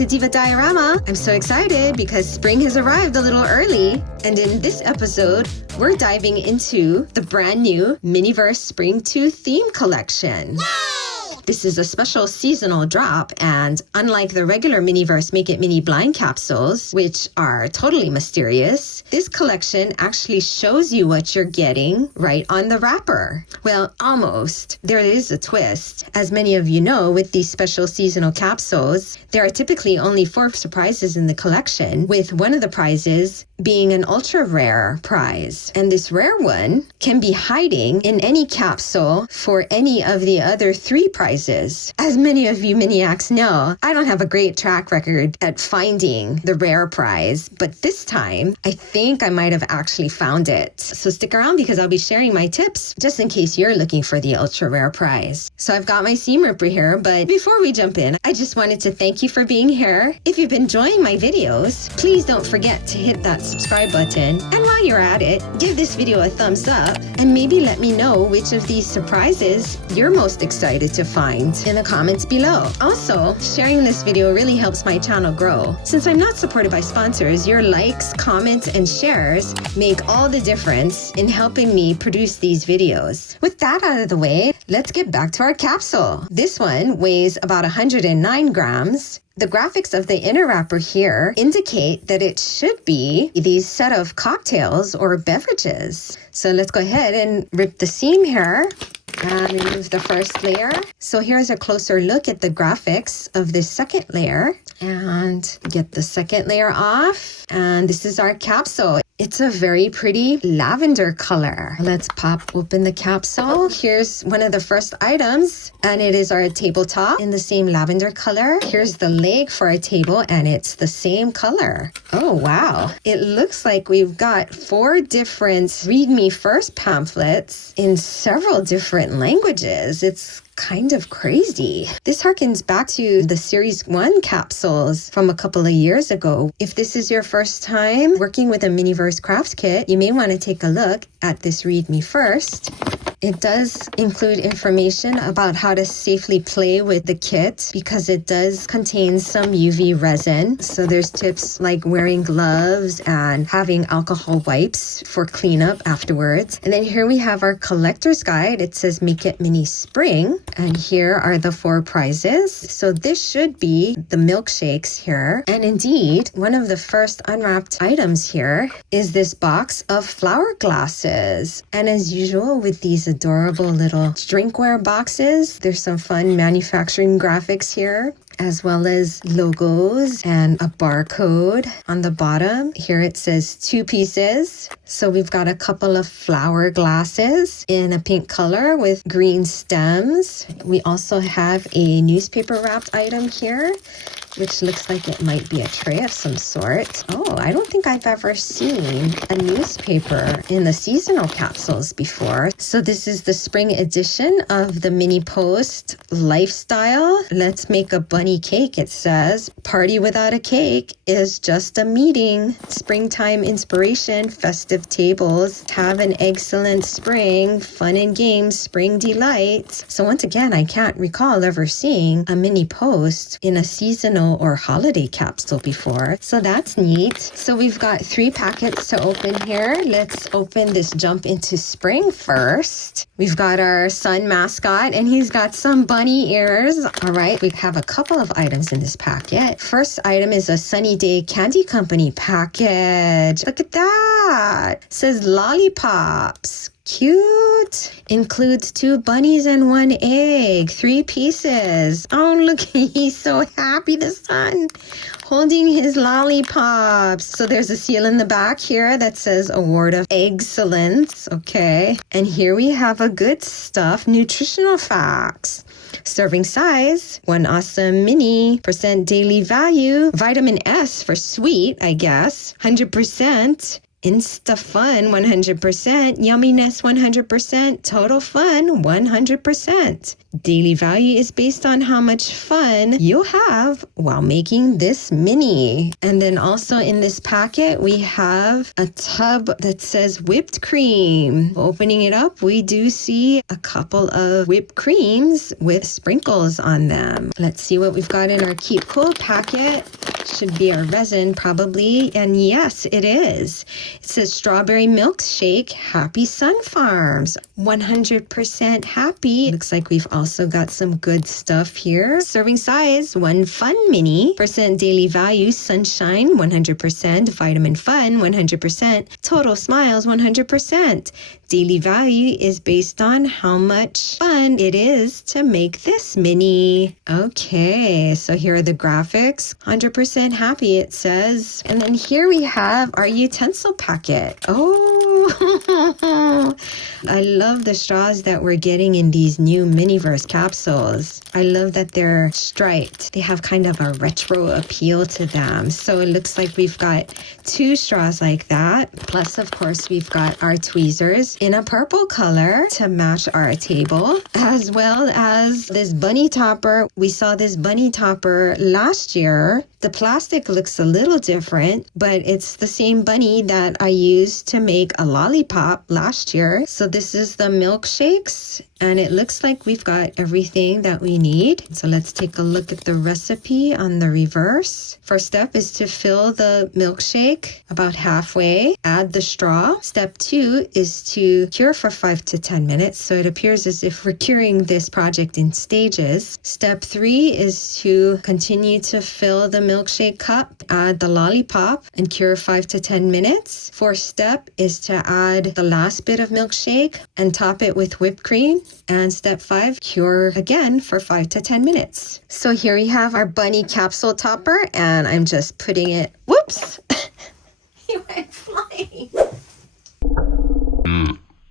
to Diva Diorama. I'm so excited because spring has arrived a little early. And in this episode, we're diving into the brand new Miniverse Spring 2 theme collection. This is a special seasonal drop, and unlike the regular Miniverse Make It Mini blind capsules, which are totally mysterious, this collection actually shows you what you're getting right on the wrapper. Well, almost. There is a twist. As many of you know, with these special seasonal capsules, there are typically only 4 surprises in the collection, with one of the prizes being an ultra rare prize. And this rare one can be hiding in any capsule for any of the other 3 prizes. As many of you Miniacs know, I don't have a great track record at finding the rare prize, but this time I think I might have actually found it. So stick around because I'll be sharing my tips just in case you're looking for the ultra rare prize. So I've got my seam ripper here, but before we jump in, I just wanted to thank you for being here. If you've been enjoying my videos, please don't forget to hit that subscribe button. And while you're at it, give this video a thumbs up and maybe let me know which of these surprises you're most excited to find in the comments below. Also, sharing this video really helps my channel grow. Since I'm not supported by sponsors, your likes, comments, and shares make all the difference in helping me produce these videos. With that out of the way, let's get back to our capsule. This one weighs about 109 grams. The graphics of the inner wrapper here indicate that it should be these set of cocktails or beverages. So let's go ahead and rip the seam here and remove the first layer. So here's a closer look at the graphics of the second layer, and get the second layer off. And this is our capsule. It's a very pretty lavender color. Let's pop open the capsule. Here's one of the first items, and it is our tabletop in the same lavender color. Here's the leg for our table, and it's the same color. Oh, wow. It looks like we've got 4 different Read Me First pamphlets in several different languages. It's kind of crazy. This harkens back to the Series 1 capsules from a couple of years ago. If this is your first time working with a Miniverse craft kit, you may want to take a look at this Read Me First. It does include information about how to safely play with the kit because it does contain some UV resin. So there's tips like wearing gloves and having alcohol wipes for cleanup afterwards. And then here we have our collector's guide. It says Make It Mini Spring. And here are the 4 prizes. So this should be the milkshakes here. And indeed, one of the first unwrapped items here is this box of flower glasses. And as usual with these adorable little drinkware boxes, there's some fun manufacturing graphics here, as well as logos and a barcode on the bottom. Here it says 2 pieces. So we've got a couple of flower glasses in a pink color with green stems. We also have a newspaper wrapped item here, which looks like it might be a tray of some sort. Oh, I don't think I've ever seen a newspaper in the seasonal capsules before. So this is the spring edition of the Mini Post Lifestyle. Let's make a bunny cake, it says. Party without a cake is just a meeting. Springtime inspiration, festive tables. Have an excellent spring. Fun and games, spring delights. So once again, I can't recall ever seeing a Mini Post in a seasonal or holiday capsule before. So that's neat. So we've got 3 packets to open here. Let's open this jump into spring first. We've got our sun mascot, and he's got some bunny ears. All right, we have a couple of items in this packet. First item is a Sunny Day Candy Company package. Look at that. It says lollipops. Cute. Includes 2 bunnies and 1 egg. 3 pieces. Oh, look, he's so happy, the sun, holding his lollipops. So there's a seal in the back here that says Award of Excellence. Okay. And here we have a good stuff, nutritional facts. Serving size, 1 awesome mini, % daily value, vitamin S for sweet, I guess, 100%. Insta fun 100%, yumminess 100%, total fun 100%. Daily value is based on how much fun you'll have while making this mini. And then also in this packet, we have a tub that says whipped cream. Opening it up, we do see a couple of whipped creams with sprinkles on them. Let's see what we've got in our Keep Cool packet. Should be our resin probably, and yes, it is. It says strawberry milkshake, Happy Sun Farms, 100% happy. Looks like we've also got some good stuff here. Serving size, 1 fun mini, percent daily value, sunshine, 100%, vitamin fun, 100%, total smiles, 100%. Daily value is based on how much fun it is to make this mini. Okay, so here are the graphics. 100% happy, it says. And then here we have our utensil packet. Oh, I love the straws that we're getting in these new Miniverse capsules. I love that they're striped. They have kind of a retro appeal to them. So it looks like we've got 2 straws like that. Plus, of course, we've got our tweezers in a purple color to match our table, as well as this bunny topper. We saw this bunny topper last year. The plastic looks a little different, but it's the same bunny that I used to make a lollipop last year. So this is the milkshakes, and it looks like we've got everything that we need. So let's take a look at the recipe on the reverse. First step is to fill the milkshake about halfway. Add the straw. Step 2 is to cure for 5 to 10 minutes. So it appears as if we're curing this project in stages. Step 3 is to continue to fill the milkshake cup, add the lollipop, and cure 5 to 10 minutes. Fourth step is to add the last bit of milkshake and top it with whipped cream. And step 5, cure again for 5 to 10 minutes. So here we have our bunny capsule topper, and I'm just putting it, whoops, he went flying.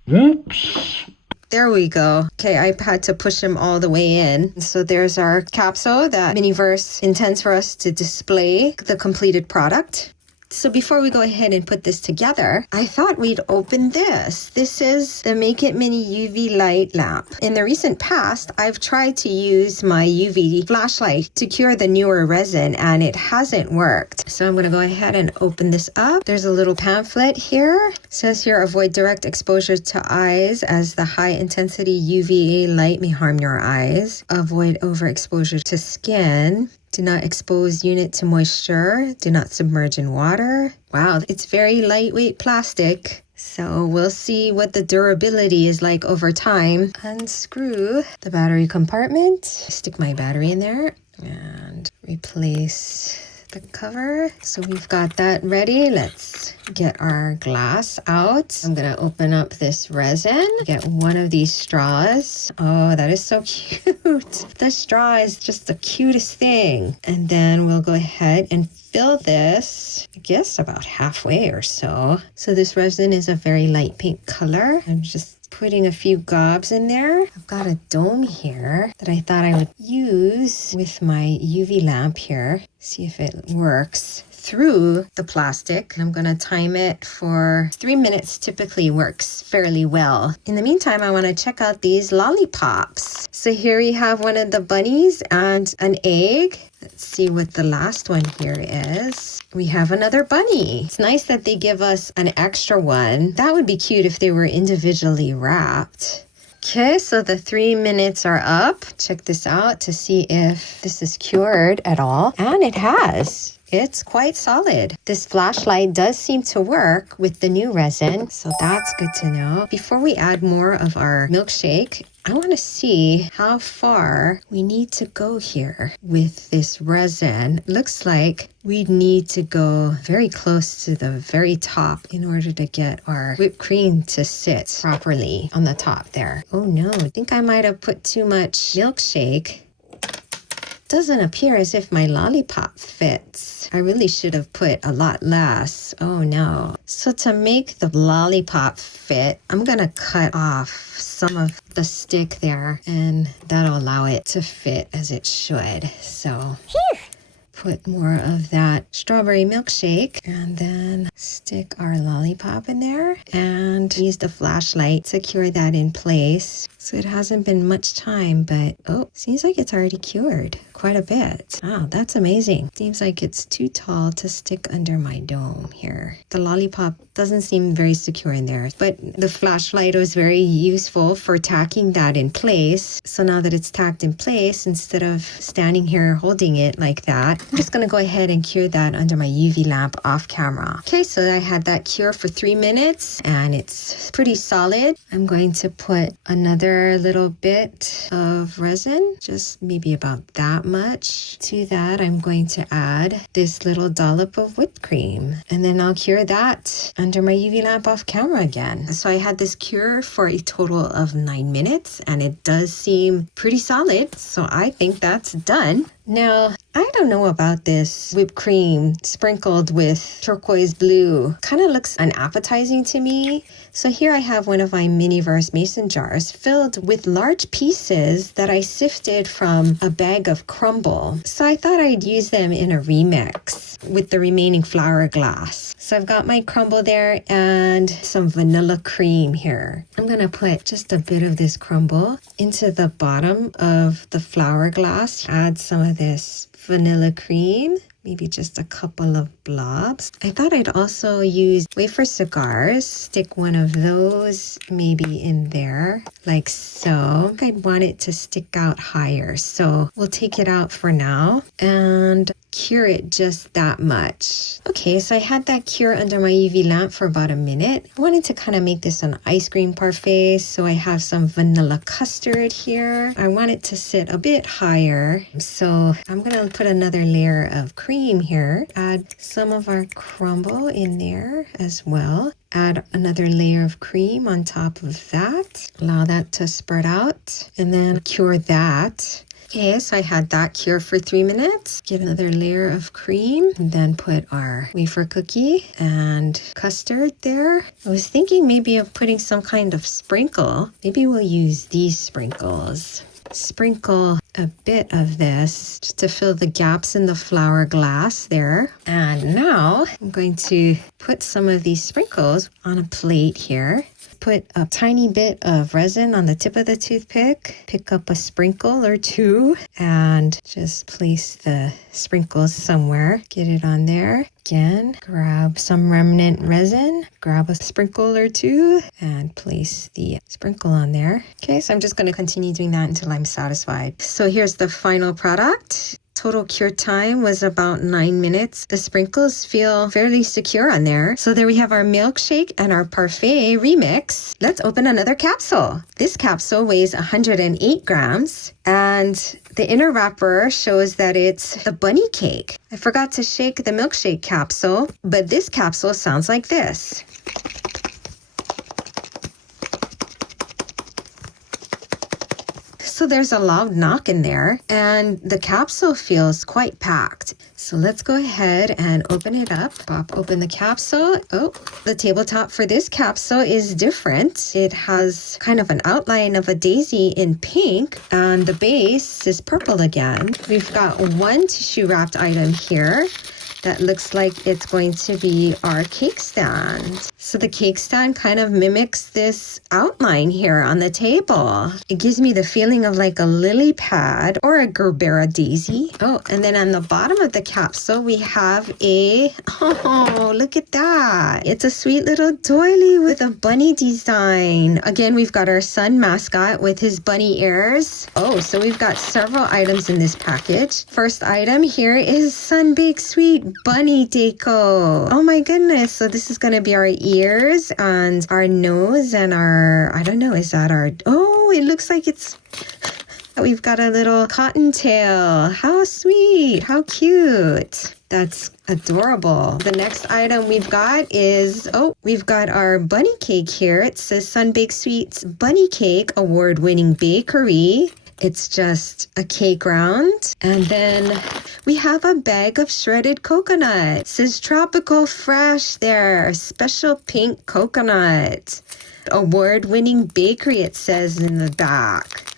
Whoops. There we go. Okay, I had to push him all the way in. So there's our capsule that Miniverse intends for us to display the completed product. So before we go ahead and put this together, I thought we'd open this. This is the Make It Mini UV light lamp. In the recent past, I've tried to use my UV flashlight to cure the newer resin, and it hasn't worked. So I'm going to go ahead and open this up. There's a little pamphlet here. It says here, avoid direct exposure to eyes as the high intensity UVA light may harm your eyes. Avoid overexposure to skin. Do not expose unit to moisture. Do not submerge in water. Wow, it's very lightweight plastic. So we'll see what the durability is like over time. Unscrew the battery compartment. Stick my battery in there and replace the cover. So we've got that ready. Let's get our glass out. I'm gonna open up this resin, get one of these straws. Oh, that is so cute. The straw is just the cutest thing. And then we'll go ahead and fill this, I guess about halfway or so. So this resin is a very light pink color. I'm just putting a few gobs in there. I've got a dome here that I thought I would use with my UV lamp here. See if it works through the plastic. I'm going to time it for 3 minutes. Typically works fairly well. In the meantime, I want to check out these lollipops. So here we have one of the bunnies and an egg. Let's see what the last one here is. We have another bunny. It's nice that they give us an extra one. That would be cute if they were individually wrapped. Okay, so the 3 minutes are up. Check this out to see if this is cured at all. And it has. It's quite solid. This flashlight does seem to work with the new resin, so that's good to know. Before we add more of our milkshake, I want to see how far we need to go here with this resin. Looks like we need to go very close to the very top in order to get our whipped cream to sit properly on the top there. Oh no, I think I might have put too much milkshake. Doesn't appear as if my lollipop fits. I really should have put a lot less. Oh no. So to make the lollipop fit, I'm gonna cut off some of the stick there, and that'll allow it to fit as it should. So put more of that strawberry milkshake and then stick our lollipop in there and use the flashlight to cure that in place. So it hasn't been much time, but seems like it's already cured quite a bit. Wow, that's amazing. Seems like it's too tall to stick under my dome here. The lollipop doesn't seem very secure in there, but the flashlight was very useful for tacking that in place. So now that it's tacked in place, instead of standing here holding it like that, I'm just gonna go ahead and cure that under my UV lamp off camera. Okay, so I had that cure for 3 minutes and it's pretty solid. I'm going to put another little bit of resin, just maybe about that much. To that, I'm going to add this little dollop of whipped cream, and then I'll cure that under my UV lamp off camera again. So I had this cure for a total of 9 minutes, and it does seem pretty solid. So I think that's done. Now, I don't know about this whipped cream sprinkled with turquoise blue. Kind of looks unappetizing to me. So here I have one of my Miniverse mason jars filled with large pieces that I sifted from a bag of crumble. So I thought I'd use them in a remix with the remaining flour glass. So I've got my crumble there and some vanilla cream here. I'm gonna put just a bit of this crumble into the bottom of the flour glass. Add some of this vanilla cream, maybe just a couple of blobs. I thought I'd also use wafer cigars, stick one of those maybe in there, like so. I'd want it to stick out higher, so we'll take it out for now and cure it just that much. Okay, so I had that cure under my UV lamp for about a minute. I wanted to kind of make this an ice cream parfait, so I have some vanilla custard here. I want it to sit a bit higher, so I'm gonna put another layer of cream here. Add some of our crumble in there as well. Add another layer of cream on top of that. Allow that to spread out and then cure that. Okay, so I had that cure for 3 minutes. Get another layer of cream and then put our wafer cookie and custard there. I was thinking maybe of putting some kind of sprinkle. Maybe we'll use these sprinkles. Sprinkle a bit of this just to fill the gaps in the flour glass there. And now I'm going to put some of these sprinkles on a plate here. Put a tiny bit of resin on the tip of the toothpick, pick up a sprinkle or two, and just place the sprinkles somewhere. Get it on there. Again, grab some remnant resin, grab a sprinkle or two, and place the sprinkle on there. Okay, so I'm just going to continue doing that until I'm satisfied. So here's the final product. Total cure time was about 9 minutes. The sprinkles feel fairly secure on there. So there we have our milkshake and our parfait remix. Let's open another capsule. This capsule weighs 108 grams and the inner wrapper shows that it's the bunny cake. I forgot to shake the milkshake capsule, but this capsule sounds like this. So there's a loud knock in there and the capsule feels quite packed. So let's go ahead and open it up. Pop open the capsule. Oh, the tabletop for this capsule is different. It has kind of an outline of a daisy in pink and the base is purple again. We've got one tissue wrapped item here that looks like it's going to be our cake stand. So the cake stand kind of mimics this outline here on the table. It gives me the feeling of like a lily pad or a Gerbera daisy. Oh, and then on the bottom of the capsule, we have oh, look at that. It's a sweet little doily with a bunny design. Again, we've got our sun mascot with his bunny ears. Oh, so we've got several items in this package. First item here is Sun Baked Sweet Bunny Deco. Oh my goodness. So this is going to be our ears and our nose and our, I don't know, is that our, oh, it looks like it's, we've got a little cottontail. How sweet. How cute. That's adorable. The next item we've got is, we've got our bunny cake here. It says Sun Baked Sweets Bunny Cake Award-winning Bakery. It's just a cake round. And then we have a bag of shredded coconut. It says Tropical Fresh there. Special pink coconut. Award-winning bakery, it says in the back.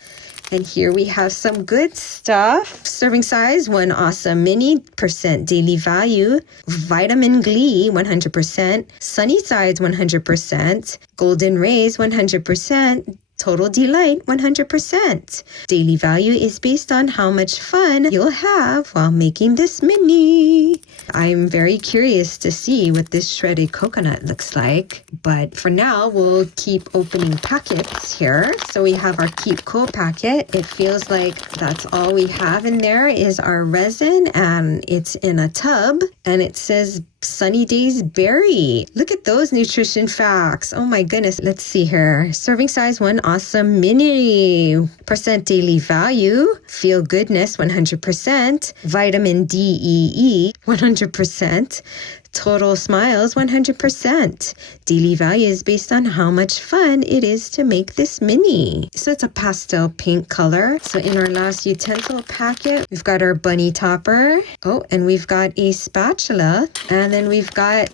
And here we have some good stuff. Serving size, 1 awesome mini, percent daily value, vitamin glee, 100%, sunny sides, 100%, golden rays, 100%, total delight, 100%. Daily value is based on how much fun you'll have while making this mini. I'm very curious to see what this shredded coconut looks like. But for now, we'll keep opening packets here. So we have our Keep Cool packet. It feels like that's all we have in there is our resin, and it's in a tub, and it says Sunny Days Berry. Look at those nutrition facts. Oh my goodness. Let's see here. Serving size, 1 awesome mini. Percent daily value. Feel goodness, 100%. Vitamin D, 100%. Total smiles, 100%. Daily value is based on how much fun it is to make this mini. So it's a pastel pink color. So in our last utensil packet, we've got our bunny topper. Oh, and we've got a spatula. And then we've got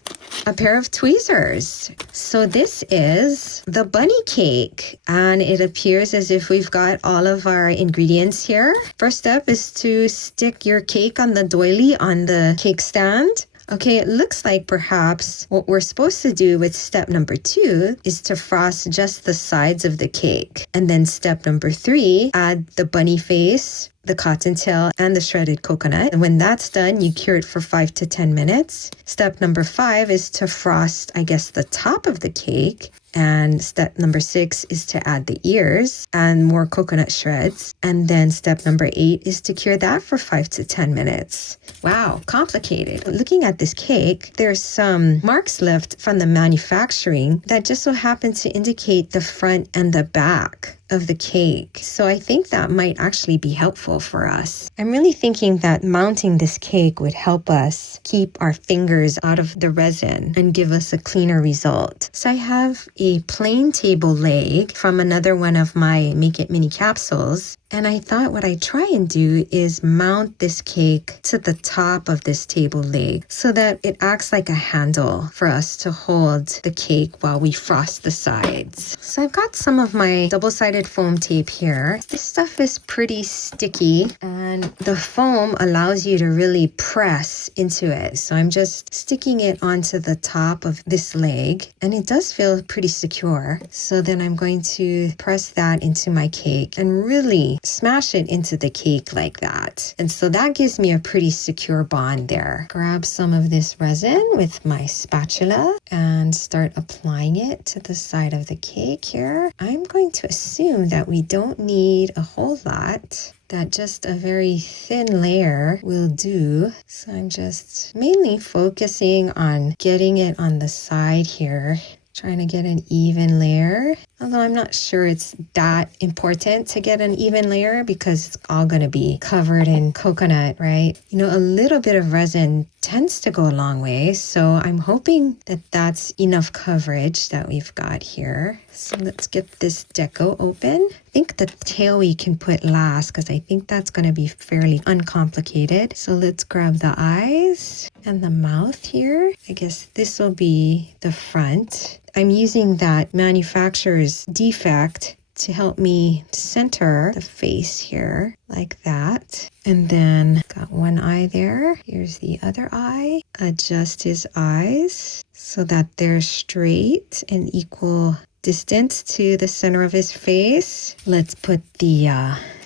a pair of tweezers. So this is the bunny cake. And it appears as if we've got all of our ingredients here. First step is to stick your cake on the doily on the cake stand. Okay, it looks like perhaps what we're supposed to do with step number 2 is to frost just the sides of the cake. And then step number 3, add the bunny face, the cottontail, and the shredded coconut. And when that's done, you cure it for 5 to 10 minutes. Step number 5 is to frost, I guess, the top of the cake. And step number 6 is to add the ears and more coconut shreds. And then step number 8 is to cure that for 5 to 10 minutes. Wow, complicated. Looking at this cake, there's some marks left from the manufacturing that just so happen to indicate the front and the back of the cake. So I think that might actually be helpful for us. I'm really thinking that mounting this cake would help us keep our fingers out of the resin and give us a cleaner result. So I have a plain table leg from another one of my Make It Mini capsules. And I thought what I'd try and do is mount this cake to the top of this table leg so that it acts like a handle for us to hold the cake while we frost the sides. So I've got some of my double-sided foam tape here. This stuff is pretty sticky and the foam allows you to really press into it. So I'm just sticking it onto the top of this leg and it does feel pretty secure. So then I'm going to press that into my cake and really smash it into the cake like that. And so that gives me a pretty secure bond there. Grab some of this resin with my spatula and start applying it to the side of the cake here. I'm going to assume that we don't need a whole lot, that just a very thin layer will do. So I'm just mainly focusing on getting it on the side here, trying to get an even layer. Although I'm not sure it's that important to get an even layer because it's all going to be covered in coconut, right? You know, a little bit of resin tends to go a long way. So I'm hoping that that's enough coverage that we've got here. So let's get this deco open. I think the tail we can put last because I think that's going to be fairly uncomplicated. So let's grab the eyes and the mouth here. I guess this will be the front. I'm using that manufacturer's defect to help me center the face here like that. And then got one eye there. Here's the other eye. Adjust his eyes so that they're straight and equal distance to the center of his face. Let's put the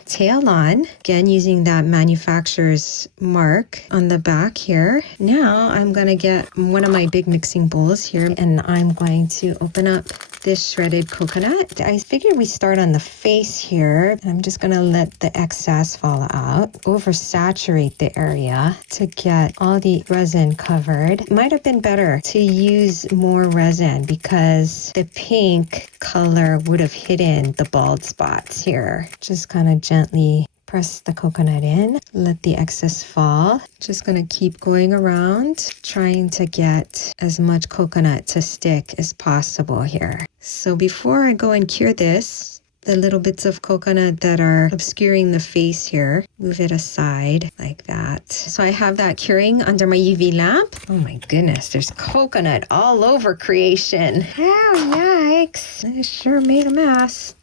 tail on, again using that manufacturer's mark on the back here. Now I'm going to get one of my big mixing bowls here and I'm going to open up this shredded coconut. I figured we start on the face here. I'm just going to let the excess fall out, oversaturate the area to get all the resin covered. It might have been better to use more resin because the pink color would have hidden the bald spots here. Just kind of gently press the coconut in, let the excess fall. Just gonna keep going around, trying to get as much coconut to stick as possible here. So before I go and cure this, the little bits of coconut that are obscuring the face here, move it aside like that. So I have that curing under my UV lamp. Oh my goodness, there's coconut all over creation. Oh, yikes. I sure made a mess.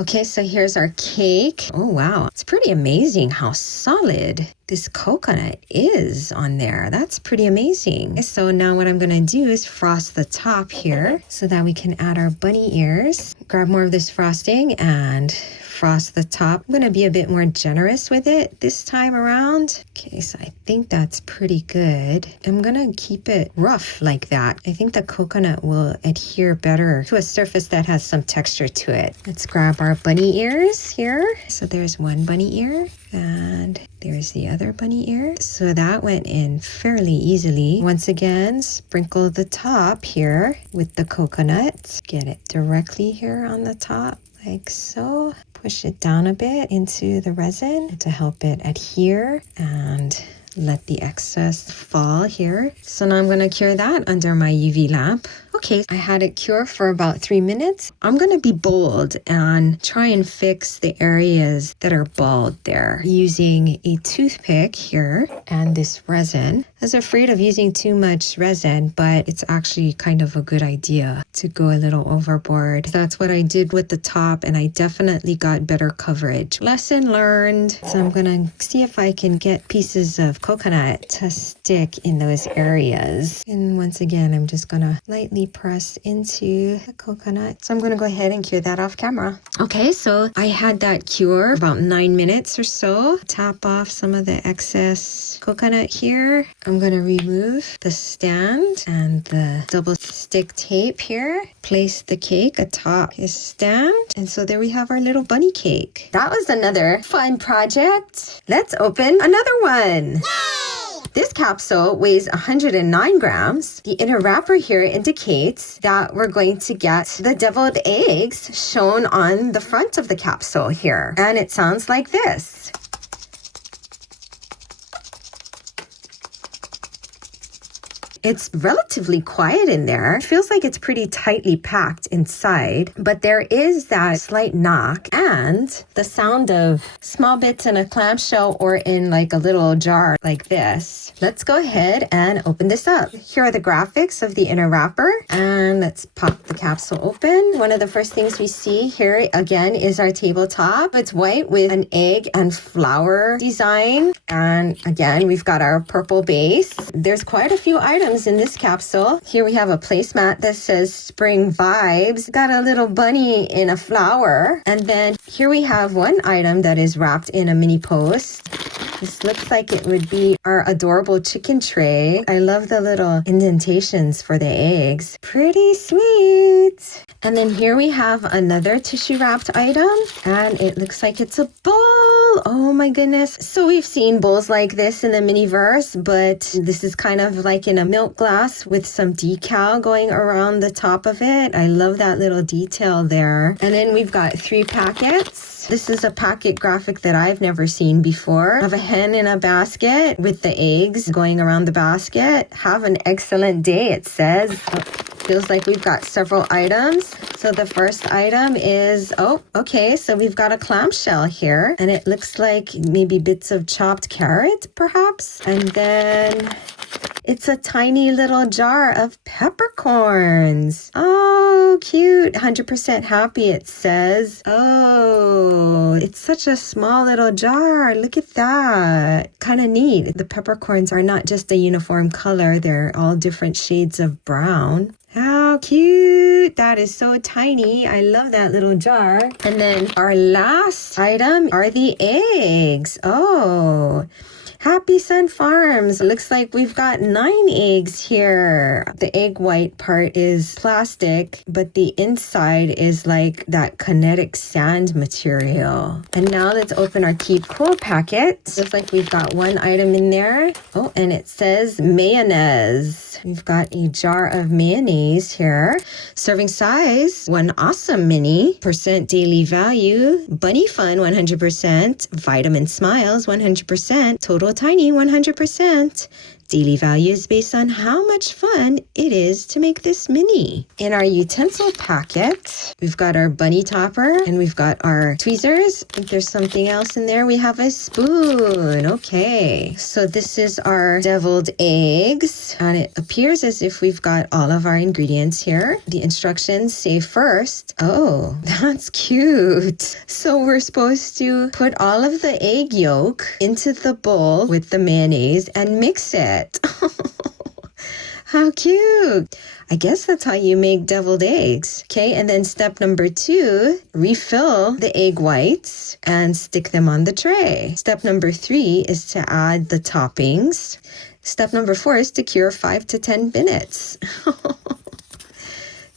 Okay, so here's our cake. Oh, wow. It's pretty amazing how solid this coconut is on there. That's pretty amazing. So now what I'm going to do is frost the top here so that we can add our bunny ears. Grab more of this frosting and frost the top. I'm going to be a bit more generous with it this time around. Okay, so I think that's pretty good. I'm going to keep it rough like that. I think the coconut will adhere better to a surface that has some texture to it. Let's grab our bunny ears here. So there's one bunny ear and there's the other bunny ear. So that went in fairly easily. Once again, sprinkle the top here with the coconut. Get it directly here on the top like so. Push it down a bit into the resin to help it adhere and let the excess fall here. So now I'm going to cure that under my UV lamp. Okay, I had it cure for about 3 minutes. I'm going to be bold and try and fix the areas that are bald there using a toothpick here and this resin. I was afraid of using too much resin, but it's actually kind of a good idea to go a little overboard. That's what I did with the top, and I definitely got better coverage. Lesson learned. So I'm going to see if I can get pieces of coconut to stick in those areas. And once again, I'm just going to lightly press into the coconut. So I'm going to go ahead and cure that off camera. Okay, so I had that cure about 9 minutes or so. Tap off some of the excess coconut here. I'm going to remove the stand and the double stick tape here. Place the cake atop his stand. And so there we have our little bunny cake. That was another fun project. Let's open another one. Yay! This capsule weighs 109 grams. The inner wrapper here indicates that we're going to get the deviled eggs shown on the front of the capsule here. And it sounds like this. It's relatively quiet in there. It feels like it's pretty tightly packed inside, but there is that slight knock and the sound of small bits in a clamshell or in like a little jar like this. Let's go ahead and open this up. Here are the graphics of the inner wrapper, and let's pop the capsule open. One of the first things we see here again is our tabletop. It's white with an egg and flower design. And again, we've got our purple base. There's quite a few items in this capsule. Here we have a placemat that says Spring Vibes. Got a little bunny in a flower. And then here we have one item that is wrapped in a mini post. This looks like it would be our adorable chicken tray. I love the little indentations for the eggs. Pretty sweet. And then here we have another tissue wrapped item, and it looks like it's a bowl. Oh my goodness. So we've seen bowls like this in the Miniverse, but this is kind of like in a milk glass with some decal going around the top of it. I love that little detail there. And then we've got 3 packets. This is a packet graphic that I've never seen before. Of a hen in a basket with the eggs going around the basket. Have an excellent day, it says. Feels like we've got several items. So the first item is, so we've got a clamshell here, and it looks like maybe bits of chopped carrot, perhaps. And then it's a tiny little jar of peppercorns. Oh, cute. 100% happy, it says. Oh, it's such a small little jar. Look at that. Kind of neat. The peppercorns are not just a uniform color. They're all different shades of brown. How cute. That is so tiny. I love that little jar. And then our last item are the eggs. Oh, Happy Sun Farms. Looks like we've got 9 eggs here. The egg white part is plastic, but the inside is like that kinetic sand material. And now let's open our Keep Cool packet. Looks like we've got 1 item in there. Oh, and it says mayonnaise. We've got a jar of mayonnaise here. Serving size, 1 awesome mini. % daily value, bunny fun 100%. Vitamin smiles 100%. Total tiny 100%. daily values based on how much fun it is to make this mini. In our utensil packet, we've got our bunny topper and we've got our tweezers. If there's something else in there, we have a spoon. Okay, so this is our deviled eggs, and it appears as if we've got all of our ingredients here. The instructions say first, oh, that's cute. So we're supposed to put all of the egg yolk into the bowl with the mayonnaise and mix it. How cute. I guess that's how you make deviled eggs. Okay, and then step number 2, refill the egg whites and stick them on the tray. Step number 3 is to add the toppings. Step number 4 is to cure 5 to 10 minutes.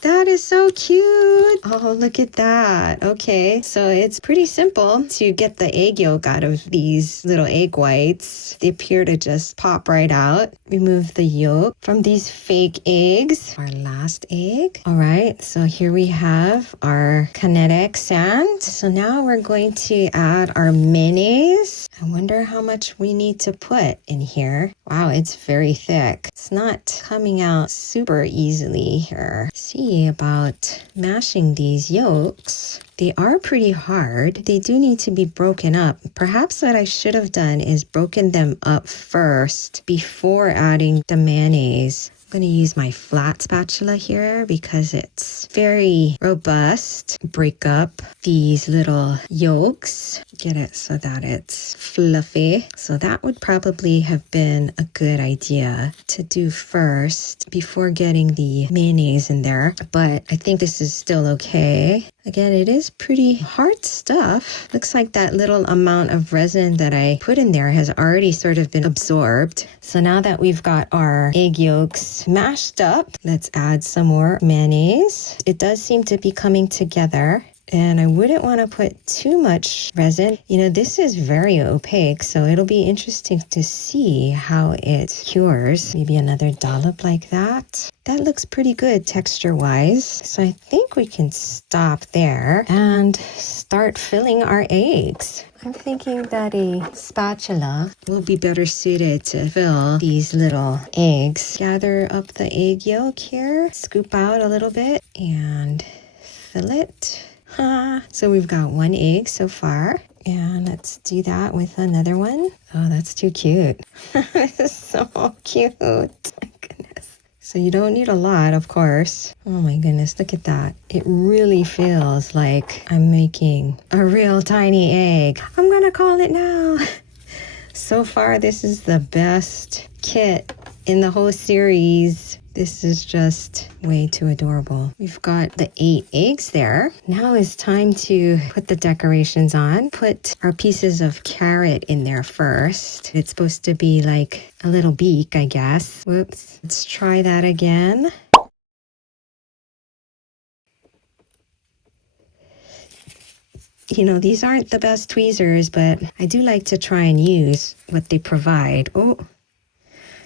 That is so cute. Oh, look at that. Okay, so it's pretty simple to get the egg yolk out of these little egg whites. They appear to just pop right out. Remove the yolk from these fake eggs. Our last egg. All right, so here we have our kinetic sand. So now we're going to add our mayonnaise. I wonder how much we need to put in here. Wow, it's very thick. It's not coming out super easily here. See about mashing these yolks. They are pretty hard. They do need to be broken up. Perhaps what I should have done is broken them up first before adding the mayonnaise. I'm going to use my flat spatula here because it's very robust. Break up these little yolks. Get it so that it's fluffy. So that would probably have been a good idea to do first before getting the mayonnaise in there. But I think this is still okay. Again, it is pretty hard stuff. Looks like that little amount of resin that I put in there has already sort of been absorbed. So now that we've got our egg yolks mashed up, let's add some more mayonnaise. It does seem to be coming together. And I wouldn't want to put too much resin. You know, this is very opaque, so it'll be interesting to see how it cures. Maybe another dollop like that. That looks pretty good texture-wise. So I think we can stop there and start filling our eggs. I'm thinking that a spatula will be better suited to fill these little eggs. Gather up the egg yolk here, scoop out a little bit, and fill it. So we've got 1 egg so far, and let's do that with another one. Oh, that's too cute. This is so cute. My goodness. So you don't need a lot, of course. Oh my goodness, look at that. It really feels like I'm making a real tiny egg. I'm gonna call it now. So far, this is the best kit in the whole series. This is just way too adorable. We've got the 8 eggs there. Now it's time to put the decorations on. Put our pieces of carrot in there first. It's supposed to be like a little beak, I guess. Whoops. Let's try that again. You know, these aren't the best tweezers, but I do like to try and use what they provide. Oh,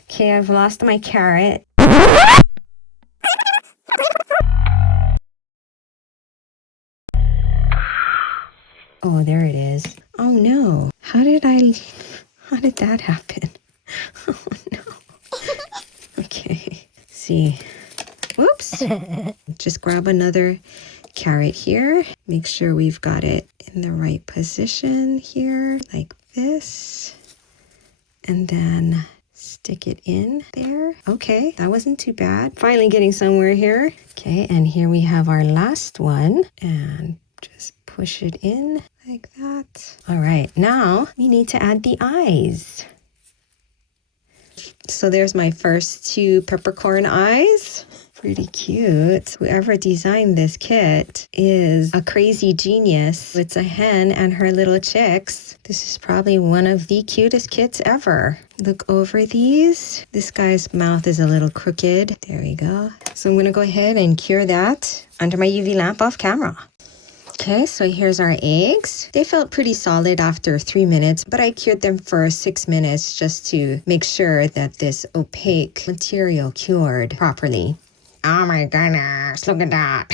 okay, I've lost my carrot. Oh, there it is. Oh no. How did that happen? Oh no. Okay. See. Whoops. Just grab another carrot here. Make sure we've got it in the right position here, like this. And then stick it in there. Okay, that wasn't too bad. Finally getting somewhere here. Okay, and here we have our last one. And just push it in like that. All right, now we need to add the eyes. So there's my first 2 peppercorn eyes. Pretty cute. Whoever designed this kit is a crazy genius. It's a hen and her little chicks. This is probably one of the cutest kits ever. Look over these. This guy's mouth is a little crooked. There we go. So I'm gonna go ahead and cure that under my UV lamp off camera. Okay, so here's our eggs. They felt pretty solid after 3 minutes, but I cured them for 6 minutes just to make sure that this opaque material cured properly. Oh my goodness, look at that.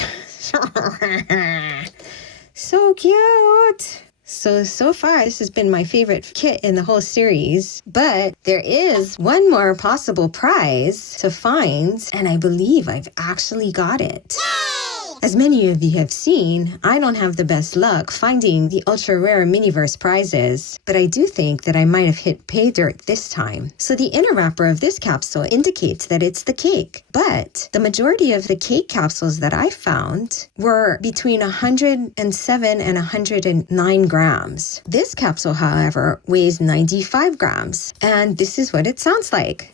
So cute. So far, this has been my favorite kit in the whole series. But there is one more possible prize to find, and I believe I've actually got it. As many of you have seen, I don't have the best luck finding the ultra rare Miniverse prizes, but I do think that I might have hit pay dirt this time. So the inner wrapper of this capsule indicates that it's the cake, but the majority of the cake capsules that I found were between 107 and 109 grams. This capsule, however, weighs 95 grams, and this is what it sounds like.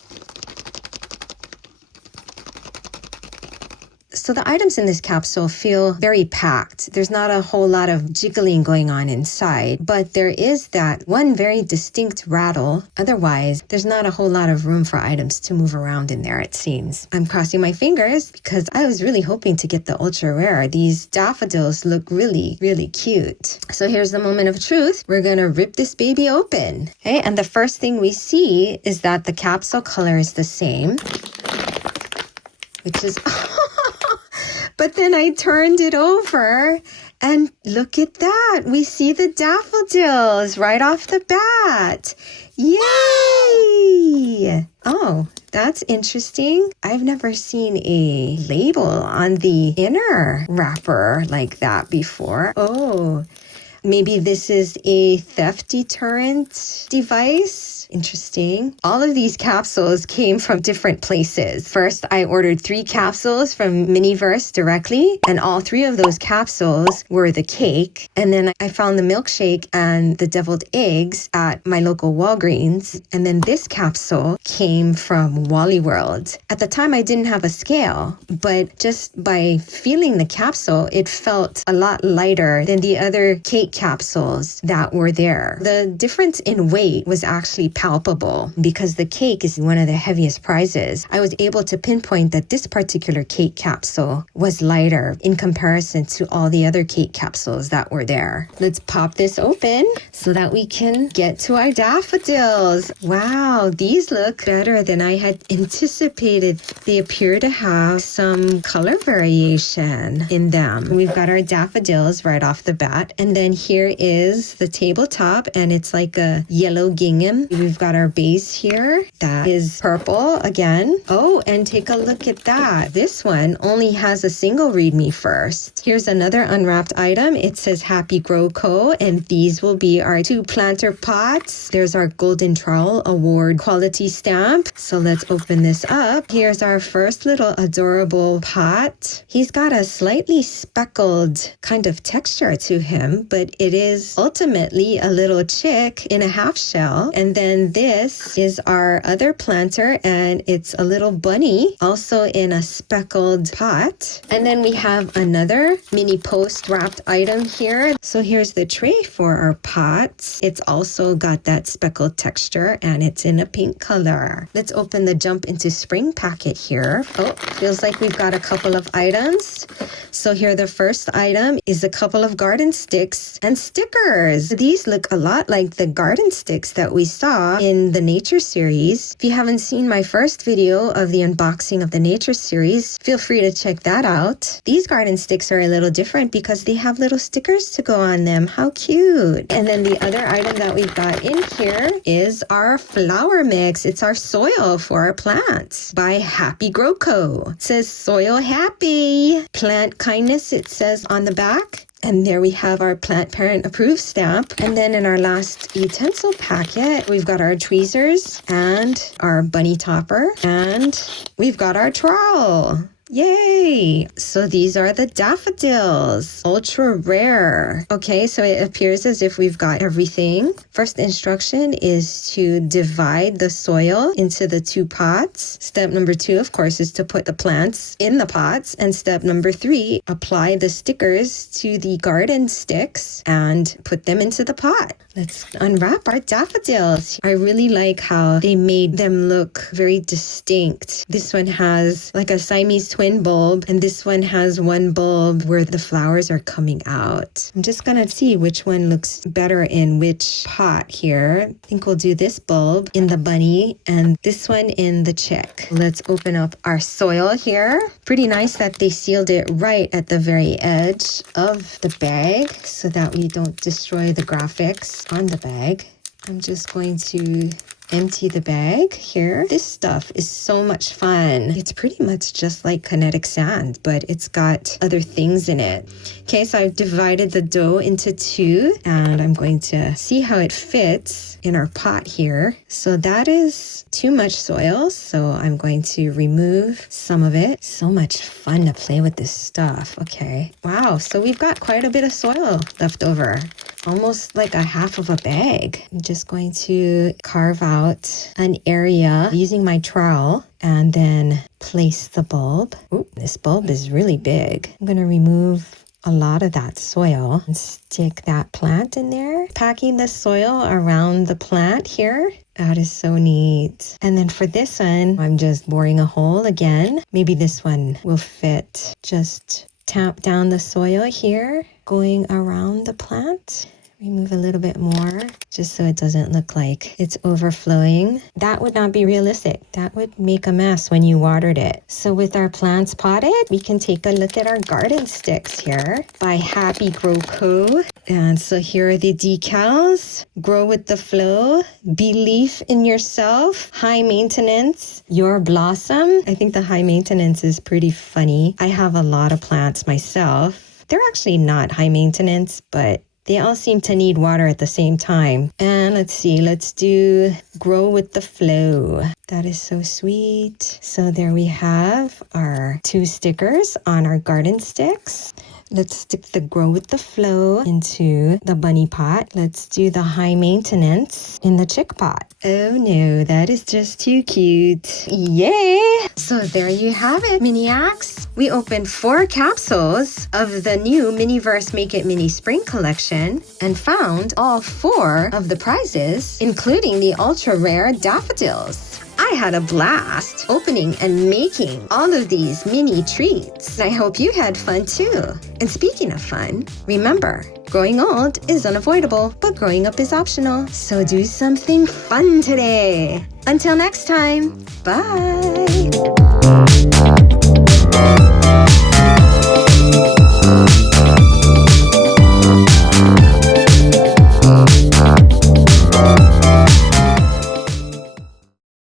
So the items in this capsule feel very packed. There's not a whole lot of jiggling going on inside, but there is that one very distinct rattle. Otherwise, there's not a whole lot of room for items to move around in there, it seems. I'm crossing my fingers because I was really hoping to get the ultra rare. These daffodils look really, really cute. So here's the moment of truth. We're gonna rip this baby open. Okay, and the first thing we see is that the capsule color is the same, which is... But then I turned it over and look at that. We see the daffodils right off the bat. Yay! Oh, that's interesting. I've never seen a label on the inner wrapper like that before. Oh, maybe this is a theft deterrent device. Interesting. All of these capsules came from different places. First, I ordered 3 capsules from Miniverse directly, and all 3 of those capsules were the cake. And then I found the milkshake and the deviled eggs at my local Walgreens. And then this capsule came from Wally World. At the time, I didn't have a scale, but just by feeling the capsule, it felt a lot lighter than the other cake capsules that were there. The difference in weight was actually palpable because the cake is one of the heaviest prizes. I was able to pinpoint that this particular cake capsule was lighter in comparison to all the other cake capsules that were there. Let's pop this open so that we can get to our daffodils. Wow, these look better than I had anticipated. They appear to have some color variation in them. We've got our daffodils right off the bat, and then here is the tabletop, and it's like a yellow gingham. We've got our base here that is purple again. Oh, and take a look at that. This one only has a single readme first. Here's another unwrapped item. It says Happy Grow Co. And these will be our 2 planter pots. There's our Golden Trowel Award quality stamp. So let's open this up. Here's our first little adorable pot. He's got a slightly speckled kind of texture to him, but it is ultimately a little chick in a half shell. And then this is our other planter, and it's a little bunny also in a speckled pot. And then we have another mini post wrapped item here. So here's the tray for our pots. It's also got that speckled texture, and it's in a pink color. Let's open the Jump into Spring packet here. Oh, feels like we've got a couple of items. So here the first item is a couple of garden sticks and stickers. These look a lot like the garden sticks that we saw in the nature series. If you haven't seen my first video of the unboxing of the nature series, feel free to check that out. These garden sticks are a little different because they have little stickers to go on them. How cute. And then the other item that we've got in here is our flower mix. It's our soil for our plants by Happy Grow Co. It says Soil Happy. Plant Kindness, it says on the back. And there we have our plant parent approved stamp. And then in our last utensil packet, we've got our tweezers and our bunny topper. And we've got our trowel. Yay! So these are the daffodils. Ultra rare. Okay, so it appears as if we've got everything. First instruction is to divide the soil into the 2 pots. Step number 2, of course, is to put the plants in the pots. And step number 3, apply the stickers to the garden sticks and put them into the pot. Let's unwrap our daffodils. I really like how they made them look very distinct. This one has like a Siamese twin twin bulb, and this one has one bulb where the flowers are coming out. I'm just gonna see which one looks better in which pot here. I think we'll do this bulb in the bunny and this one in the chick. Let's open up our soil here. Pretty nice that they sealed it right at the very edge of the bag so that we don't destroy the graphics on the bag. I'm just going to empty the bag here. This stuff is so much fun. It's pretty much just like kinetic sand, but it's got other things in it. Okay, so I've divided the dough into two, and I'm going to see how it fits in our pot here. So that is too much soil, so I'm going to remove some of it. So much fun to play with this stuff. Okay, wow, so we've got quite a bit of soil left over. Almost like a half of a bag. I'm just going to carve out an area using my trowel and then place the bulb. Ooh, this bulb is really big. I'm going to remove a lot of that soil and stick that plant in there. Packing the soil around the plant here. That is so neat. And then for this one, I'm just boring a hole again. Maybe this one will fit. Just tap down the soil here, going around the plant. Remove a little bit more just so it doesn't look like it's overflowing. That would not be realistic. That would make a mess when you watered it. So with our plants potted, we can take a look at our garden sticks here by Happy Grow Co. And so here are the decals. Grow with the flow. Belief in yourself. High maintenance. Your blossom. I think the high maintenance is pretty funny. I have a lot of plants myself. They're actually not high maintenance, but they all seem to need water at the same time. And let's see, let's do grow with the flow. That is so sweet. So there we have our two stickers on our garden sticks. Let's stick the grow with the flow into the bunny pot. Let's do the high maintenance in the chick pot. Oh no, that is just too cute. Yay! So there you have it, Miniacs. We opened 4 capsules of the new Miniverse Make It Mini Spring collection and found all 4 of the prizes, including the ultra rare Daffodils. I had a blast opening and making all of these mini treats. I hope you had fun too. And speaking of fun, remember, growing old is unavoidable, but growing up is optional. So do something fun today. Until next time, bye.